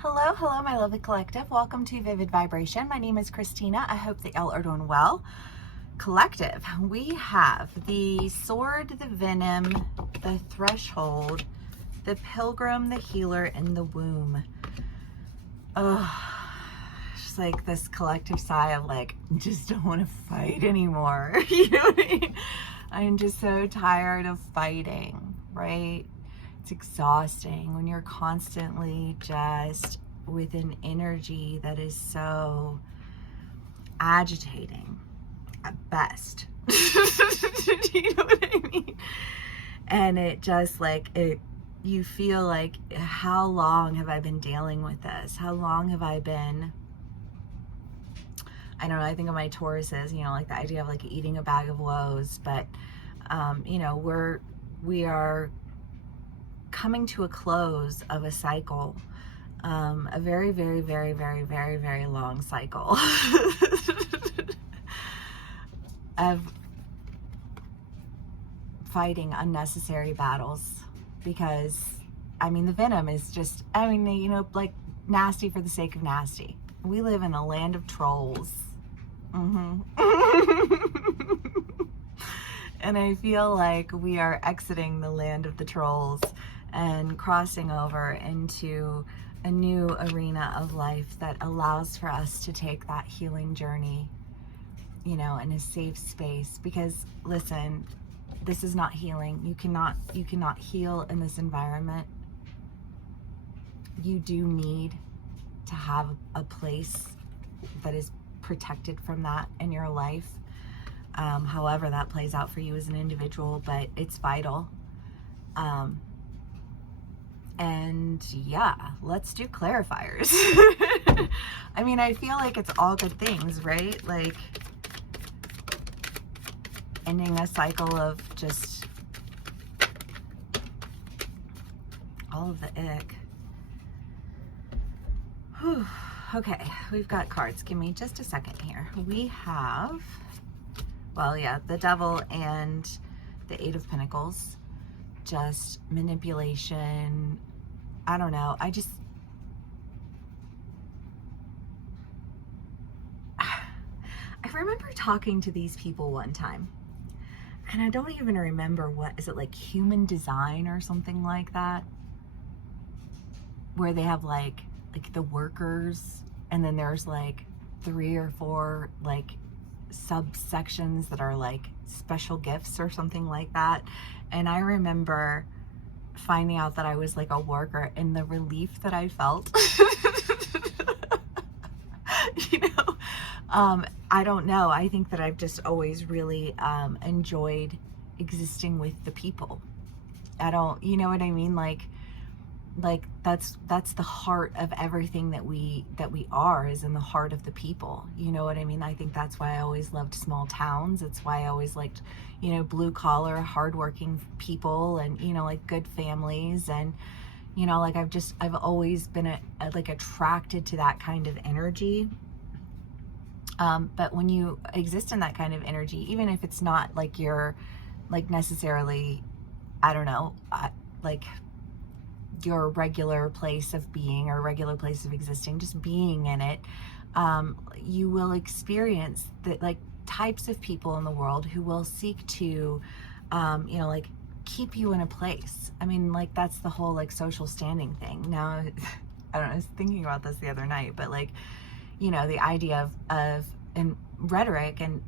Hello, hello, my lovely collective. Welcome to Vivid Vibration. My name is Christina. I hope that y'all are doing well. Collective, we have the Sword, the Venom, the Threshold, the Pilgrim, the Healer, and the Womb. Oh, just like this collective sigh of like, just don't want to fight anymore. You know what I mean? I'm just so tired of fighting, right? It's exhausting when you're constantly just with an energy that is so agitating at best. Do you know what I mean? And it just like you feel like, how long have I been dealing with this? How long have I been, I don't know, I think of my Tauruses, like the idea of like eating a bag of woes, but we are coming to a close of a cycle, a very, very, very, very, very, very long cycle of fighting unnecessary battles. Because the venom is just, like nasty for the sake of nasty. We live in a land of trolls. And I feel like we are exiting the land of the trolls and crossing over into a new arena of life that allows for us to take that healing journey, in a safe space. Because listen, this is not healing. You cannot heal in this environment. You do need to have a place that is protected from that in your life. However that plays out for you as an individual, but it's vital. And yeah, let's do clarifiers. I feel like it's all good things, right? Like ending a cycle of just all of the ick. Whew. Okay, we've got cards. Give me just a second here. We have, the Devil and the Eight of Pentacles. Just manipulation. I don't know. I remember talking to these people one time, and I don't even remember is it like human design or something like that, where they have like the workers, and then there's like 3 or 4 like subsections that are like special gifts or something like that. And I remember finding out that I was like a worker, and the relief that I felt. I don't know. I think that I've just always really enjoyed existing with the people. You know what I mean? Like that's the heart of everything that we are, is in the heart of the people. You know what I mean? I think that's why I always loved small towns. It's why I always liked, blue collar, hardworking people, and, like good families. And, like I've always been attracted to that kind of energy. But when you exist in that kind of energy, even if it's not like you're like necessarily, I don't know, like your regular place of being or regular place of existing, just being in it, you will experience the like types of people in the world who will seek to, like keep you in a place. Like that's the whole like social standing thing. Now, I don't know, I was thinking about this the other night, but like, the idea of in rhetoric, and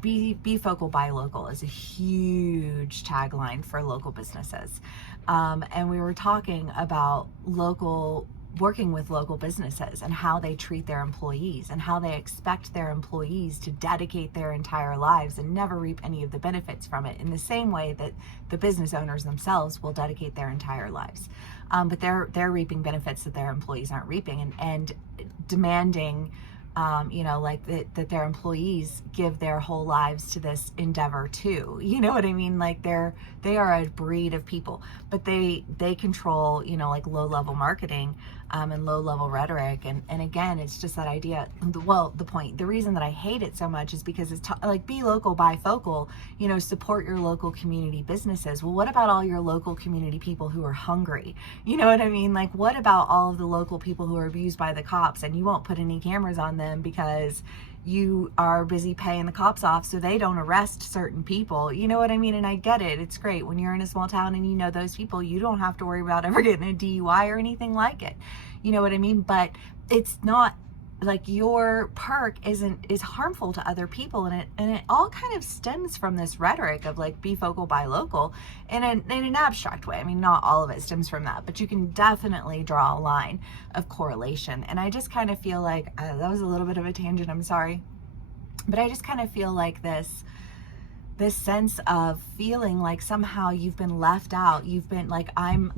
be focal, buy local is a huge tagline for local businesses. And we were talking about working with local businesses and how they treat their employees, and how they expect their employees to dedicate their entire lives and never reap any of the benefits from it, in the same way that the business owners themselves will dedicate their entire lives. But they're reaping benefits that their employees aren't reaping, and demanding you know, like that their employees give their whole lives to this endeavor too. You know what I mean? Like they are a breed of people, but they control, you know, like low level marketing, and low level rhetoric. And again, it's just that idea. Well, the reason that I hate it so much is because it's like, be local, buy focal, you know, support your local community businesses. Well, what about all your local community people who are hungry? You know what I mean? Like, what about all of the local people who are abused by the cops and you won't put any cameras on them because you are busy paying the cops off so they don't arrest certain people? You know what I mean? And I get it. It's great when you're in a small town and you know those people, you don't have to worry about ever getting a DUI or anything like it. You know what I mean? But it's not like your perk is harmful to other people, and it all kind of stems from this rhetoric of like, be focal, buy local, in an abstract way. I mean, not all of it stems from that, but you can definitely draw a line of correlation. And I just kind of feel like that was a little bit of a tangent, I'm sorry, but I just kind of feel like this sense of feeling like somehow you've been left out. You've been like, I'm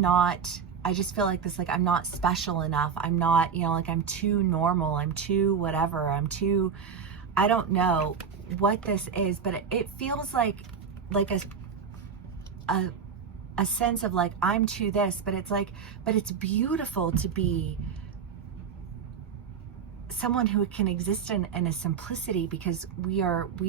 not, I just feel like this, like, I'm not special enough. I'm not, you know, like, I'm too normal. I'm too whatever. I'm too, I don't know what this is, but it feels like a sense of like, I'm too this, but it's like, but it's beautiful to be someone who can exist in a simplicity, because we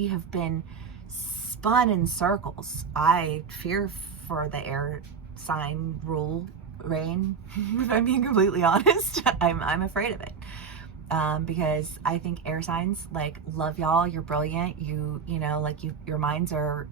have been spun in circles. I fear for the air sign rule reign, if I'm being completely honest. I'm afraid of it, because I think air signs, like, love y'all, you're brilliant, you know, like, your minds are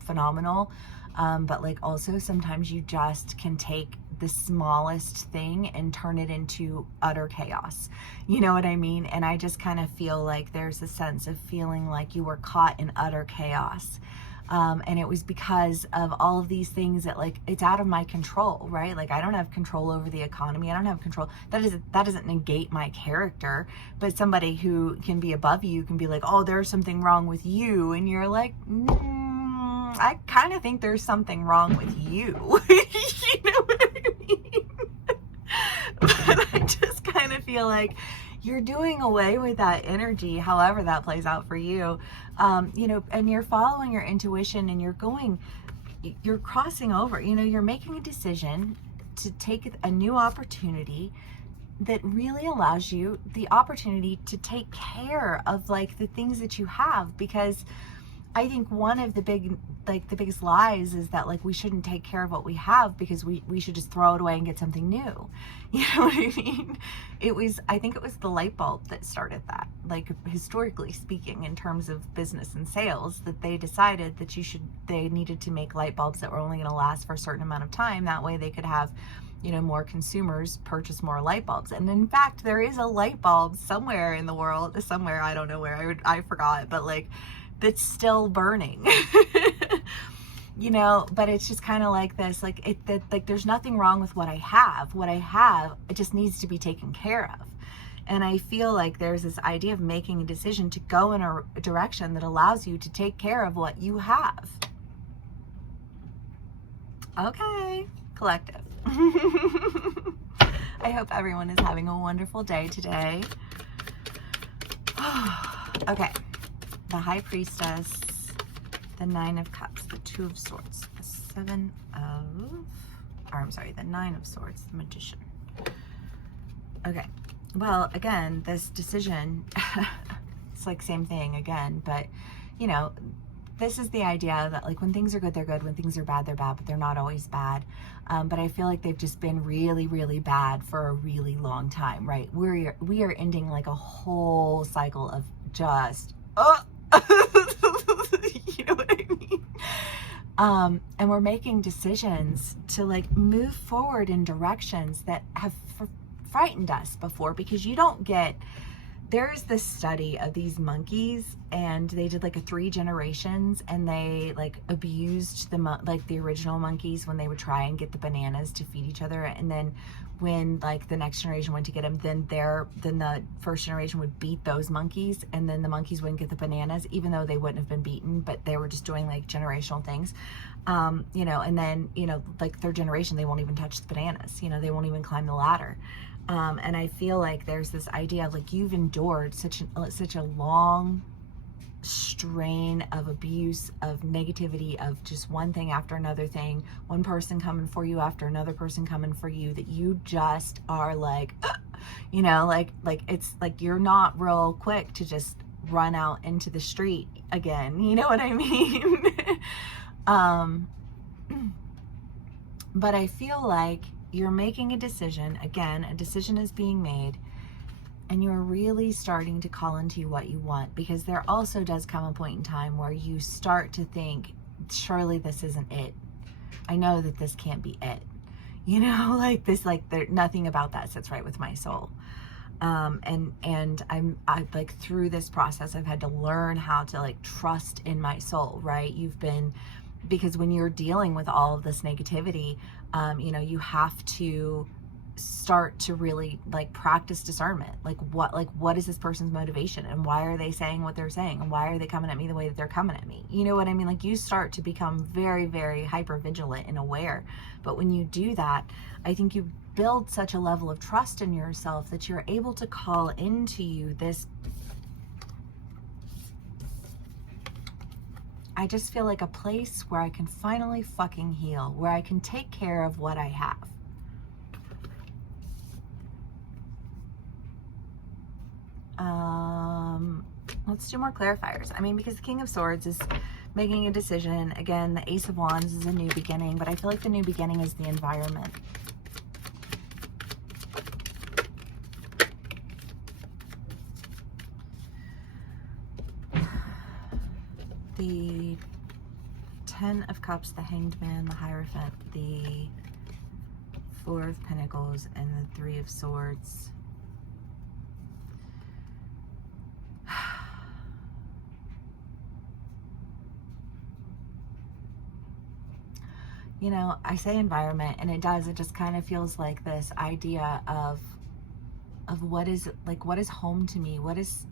phenomenal, but like, also sometimes you just can take the smallest thing and turn it into utter chaos. You know what I mean? And I just kind of feel like there's a sense of feeling like you were caught in utter chaos. And it was because of all of these things that, like, it's out of my control, right? Like, I don't have control over the economy. I don't have control. That doesn't negate my character, but somebody who can be above you can be like, oh, there's something wrong with you. And you're like, I kind of think there's something wrong with you. You know what I mean? But I just kind of feel like you're doing away with that energy, however that plays out for you, you know, and you're following your intuition, and you're crossing over, you know, you're making a decision to take a new opportunity that really allows you the opportunity to take care of, like, the things that you have. Because I think one of the biggest lies is that, like, we shouldn't take care of what we have because we should just throw it away and get something new. You know what I mean? I think it was the light bulb that started that, like, historically speaking, in terms of business and sales, that they decided that they needed to make light bulbs that were only going to last for a certain amount of time. That way they could have, you know, more consumers purchase more light bulbs. And in fact, there is a light bulb somewhere in the world, somewhere, I don't know where, I forgot, but like, that's still burning. You know, but it's just kind of like this, like, there's nothing wrong with what I have. It just needs to be taken care of. And I feel like there's this idea of making a decision to go in a direction that allows you to take care of what you have. Okay, collective. I hope everyone is having a wonderful day today. Okay. The High Priestess, the Nine of Cups, the Two of Swords, the the Nine of Swords, the Magician. Okay, well, again, this decision, it's like same thing again, but, you know, this is the idea that, like, when things are good, they're good. When things are bad, they're bad, but they're not always bad. But I feel like they've just been really, really bad for a really long time, right? We are ending, like, a whole cycle of just, you know what I mean? And we're making decisions to, like, move forward in directions that have frightened us before, because you don't get, there's this study of these monkeys, and they did like 3 generations, and they, like, abused the original monkeys when they would try and get the bananas to feed each other. And then when, like, the next generation went to get them, then the first generation would beat those monkeys, and then the monkeys wouldn't get the bananas, even though they wouldn't have been beaten, but they were just doing, like, generational things. You know, and then, you know, like, 3rd generation, they won't even touch the bananas, you know, they won't even climb the ladder. And I feel like there's this idea of like you've endured such a long strain of abuse, of negativity, of just one thing after another thing, one person coming for you after another person coming for you, that you just are like, you know, like it's like you're not real quick to just run out into the street again. You know what I mean? But I feel like you're making a decision. Again, a decision is being made, and you're really starting to call into what you want, because there also does come a point in time where you start to think, surely this isn't it. I know that this can't be it. You know, like this, like there, nothing about that sits right with my soul. And I like through this process, I've had to learn how to like trust in my soul, right? Because when you're dealing with all of this negativity, you know, you have to start to really like practice discernment. Like what is this person's motivation, and why are they saying what they're saying, and why are they coming at me the way that they're coming at me? You know what I mean? Like you start to become very, very hyper vigilant and aware. But when you do that, I think you build such a level of trust in yourself that you're able to call into you this, I just feel like a place where I can finally fucking heal, where I can take care of what I have. Let's do more clarifiers. I mean, because the King of Swords is making a decision. Again, the Ace of Wands is a new beginning, but I feel like the new beginning is the environment. The Ten of Cups, the Hanged Man, the Hierophant, the Four of Pentacles, and the Three of Swords. You know, I say environment, and it just kind of feels like this idea of what is home to me? What is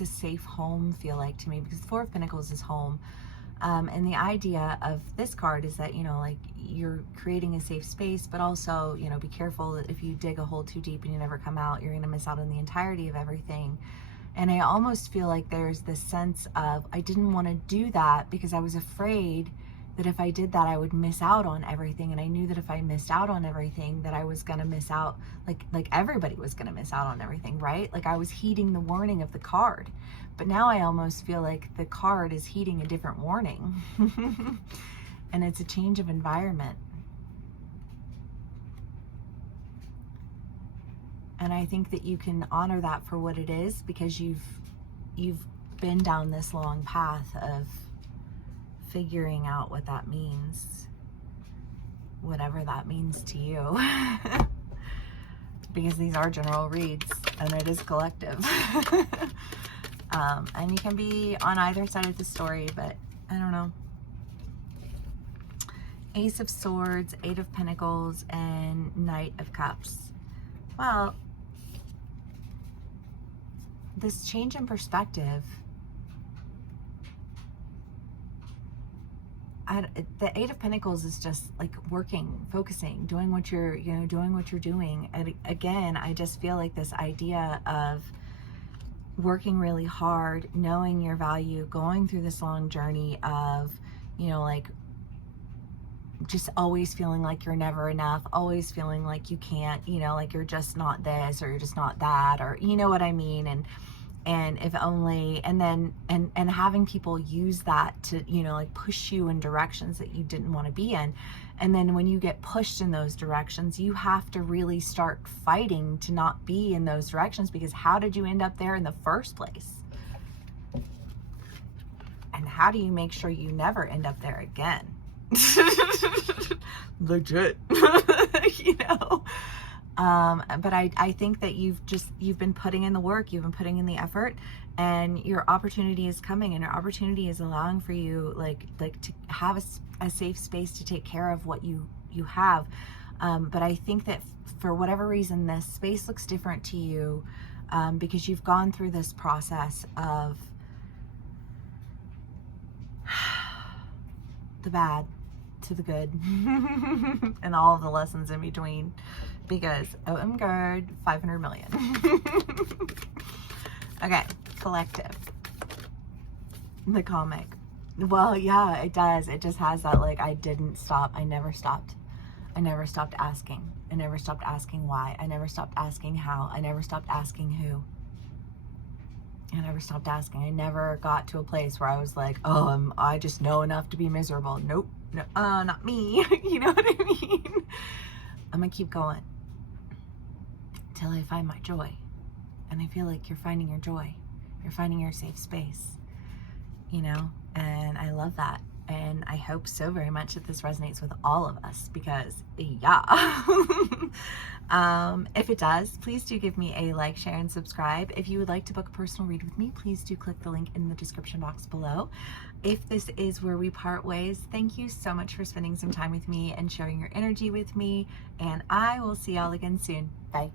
a safe home feel like to me? Because the Four of Pentacles is home. And the idea of this card is that, you know, like you're creating a safe space, but also, you know, be careful that if you dig a hole too deep and you never come out, you're going to miss out on the entirety of everything. And I almost feel like there's this sense of, I didn't want to do that because I was afraid that if I did that, I would miss out on everything. And I knew that if I missed out on everything, that I was going to miss out, like everybody was going to miss out on everything, right? Like I was heeding the warning of the card. But now I almost feel like the card is heeding a different warning. And it's a change of environment. And I think that you can honor that for what it is, because you've been down this long path of figuring out what that means, whatever that means to you. Because these are general reads and it is collective. And you can be on either side of the story, but I don't know. Ace of Swords, Eight of Pentacles, and Knight of Cups. Well, this change in perspective, the Eight of Pentacles is just like working, focusing, doing what you're, you know, doing what you're doing. And again, I just feel like this idea of working really hard, knowing your value, going through this long journey of, you know, like just always feeling like you're never enough, always feeling like you can't, you know, like you're just not this, or you're just not that, or you know what I mean? And if only, and then, and having people use that to, you know, like push you in directions that you didn't want to be in. And then when you get pushed in those directions, you have to really start fighting to not be in those directions, because how did you end up there in the first place? And how do you make sure you never end up there again? Legit. You know? But I think that you've been putting in the work, you've been putting in the effort, and your opportunity is coming, and your opportunity is allowing for you like to have a safe space to take care of what you have. But I think that for whatever reason, this space looks different to you, because you've gone through this process of the bad to the good and all of the lessons in between. because OMG, 500 million. Okay, collective. The comic. Well, yeah, it does. It just has that, like, I didn't stop. I never stopped. I never stopped asking. I never stopped asking why. I never stopped asking how. I never stopped asking who. I never stopped asking. I never got to a place where I was like, oh, I just know enough to be miserable. Nope. No, not me. You know what I mean? I'm gonna keep going till I find my joy. And I feel like you're finding your joy. You're finding your safe space, you know? And I love that. And I hope so very much that this resonates with all of us, because yeah. If it does, please do give me a like, share, and subscribe. If you would like to book a personal read with me, please do click the link in the description box below. If this is where we part ways, thank you so much for spending some time with me and sharing your energy with me. And I will see y'all again soon. Bye.